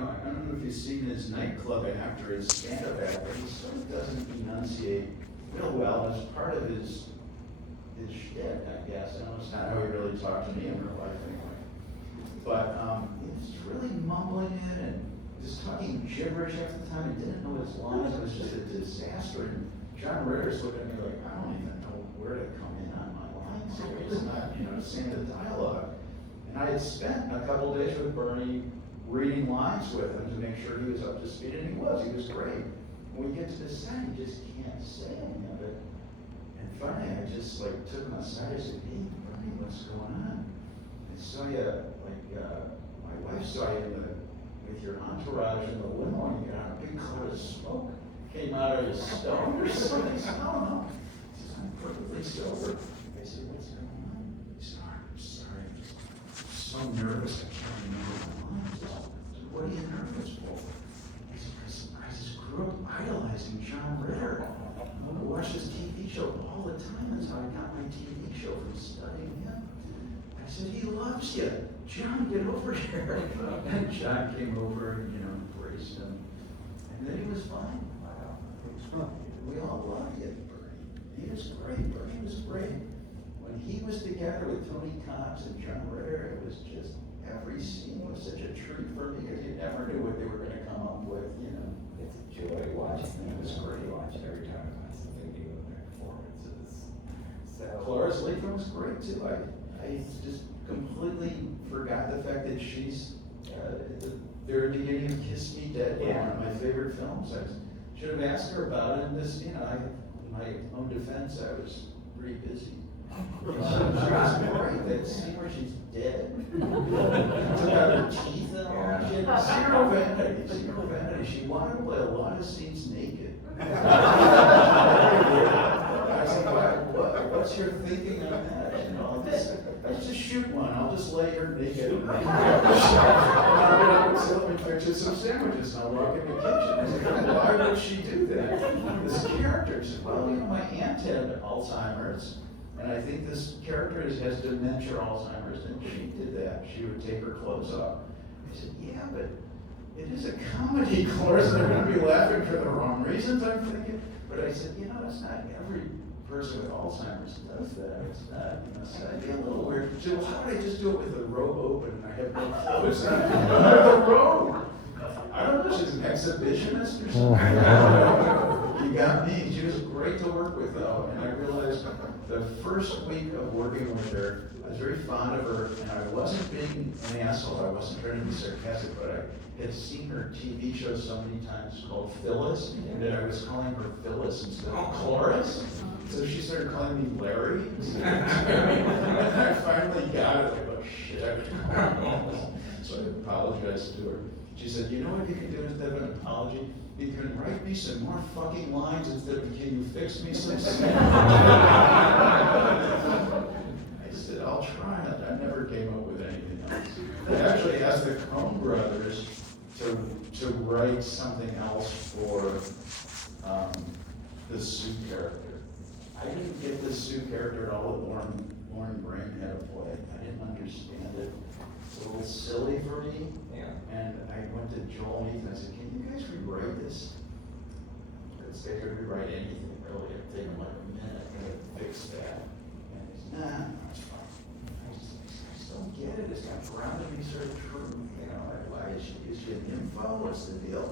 I don't know if you've seen his nightclub actor, his stand-up act, but he sort of doesn't enunciate real well as part of his shtick, I guess. I know it's not how he really talked to me in real life anyway. But he's really mumbling it and just talking gibberish half the time. He didn't know his lines. It was just a disaster. And John Ritter's looking at me like, I don't even know where to come in on my lines here. He's not, saying the dialogue. And I had spent a couple days with Bernie reading lines with him to make sure he was up to speed, and he was great. When we get to the set, he just can't say any of it. And finally, I just took him aside. I said, hey, Bernie, what's going on? I saw you, my wife saw you with your entourage in the limo, and you got a big cloud of smoke came out of his stove or something. He said, no. He says, I'm perfectly sober. I said, what's going on? He said, I'm sorry, I'm so nervous, I can't remember my lines. I said, what are you nervous for? He said, because I just grew up idolizing John Ritter. I would watch his TV show all the time. That's how I got my TV show from studying him. I said, he loves you. John, get over here. And John came over and, embraced him. And then he was fine. Wow. It was fun. We all loved it, Bernie. He was great. Bernie was great. When he was together with Tony Cox and John Ritter, it was just, every scene was such a treat for me because you never knew what they were going to come up with, It's a joy watching them. It was great. Watch every time I find something new in their performances. So Cloris Leachman was great too. I just completely forgot the fact that she's at the very beginning of Kiss Me Dead, one of my favorite films. I should have asked her about it. And this, in my own defense, I was pretty busy. She was great. That scene where she's dead, took out her teeth and all. She had zero vanity. She wanted to play a lot of scenes naked. I said, what's your thinking on that? Let's just shoot one. I'll just lay her naked. And I'll sell me pictures of sandwiches and I'll walk in the kitchen. I said, why would she do that? This character said, well, my aunt had Alzheimer's. And I think this character has dementia Alzheimer's, and she did that. She would take her clothes off. I said, yeah, but it is a comedy, Cloris, and they're going to be laughing for the wrong reasons, I'm thinking. But I said, it's not every person with Alzheimer's does that. It's not, so I'd be a little weird. So how would I just do it with the robe open and I have no clothes on the robe? I don't know, she's an exhibitionist or something. You got me. She was great to work with, though, and I realized the first week of working with her, I was very fond of her, and I wasn't being an asshole. I wasn't trying to be sarcastic, but I had seen her TV show so many times called Phyllis, that I was calling her Phyllis instead of Cloris. So she started calling me Larry. And I finally got it. Oh, shit. So I apologized to her. She said, you know what you can do instead of an apology? You can write me some more fucking lines instead of, can you fix me some sand? I said, I'll try it. I never came up with anything else. I actually asked the Coen brothers to write something else for the Sue character. I didn't get the Sue character at all that Lauren Brain had to play. I didn't understand it. It's a little silly for me. Yeah. And I went to Joel and Ethan. I said, can you guys rewrite this? They could rewrite anything, really. It'd take them like a minute to fix that. And he said, nah, it's fine. I just don't get it. It's not grounded in sort of truth. Why is she an info? What's the deal?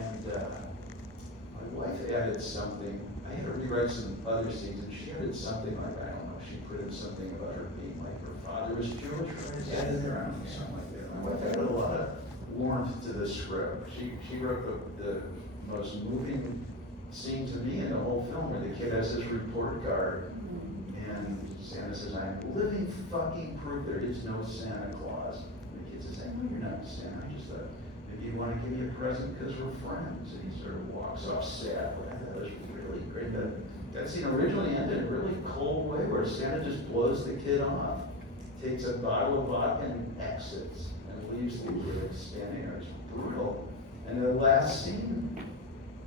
And my wife added something. I had to rewrite some other scenes, and she added something like, I don't know, she put in something about her being like her father was Jewish, or his dad in there, I don't know, something like that. My wife added a lot of warmth to the script. She wrote the most moving scene to me in the whole film, where the kid has this report card, and Santa says, I'm living fucking proof there is no Santa Claus. And the kid says, I know you're not Santa, I just thought, maybe you want to give me a present because we're friends. And he sort of walks off sad. I thought that was really great. That scene originally ended in a really cold way, where Santa just blows the kid off, takes a bottle of vodka and exits, and leaves Louie standing there. It's brutal. And the last scene,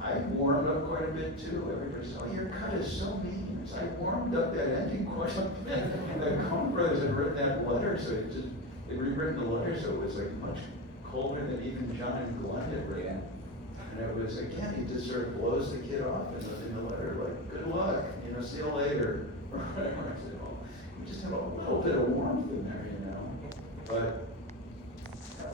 I warmed up quite a bit too. Everybody said, oh, your cut is so mean. I warmed up that ending quite a bit. And the Coen brothers had written that letter, so they'd rewritten the letter, so it was like much colder than even John and Glenda ran. And it was, again, he just sort of blows the kid off in the letter, like, good luck, you know, see you later, or whatever. I said, well, you just have a little bit of warmth in there, you know. But